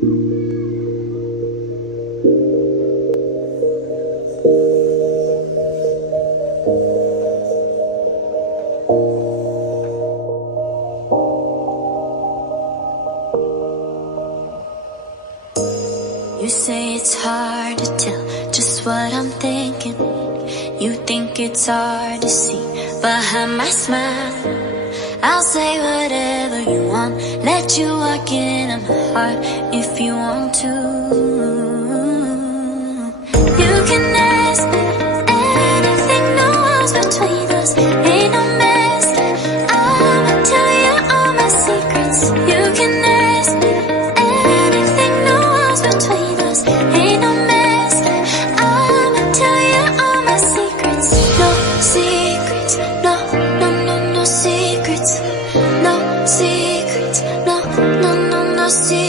You say it's hard to tell just what I'm thinking. You think it's hard to see behind my smile. I'll say whatever you want, let you walk into my heart if you want to. You can ask me anything, no walls between us, ain't no mess. I'ma tell you all my secrets. You can ask me anything, no walls between us, ain't no mess. I'ma tell you all my secrets. No secrets, no, no, no, no secrets. No secrets, no, no, no, no secrets.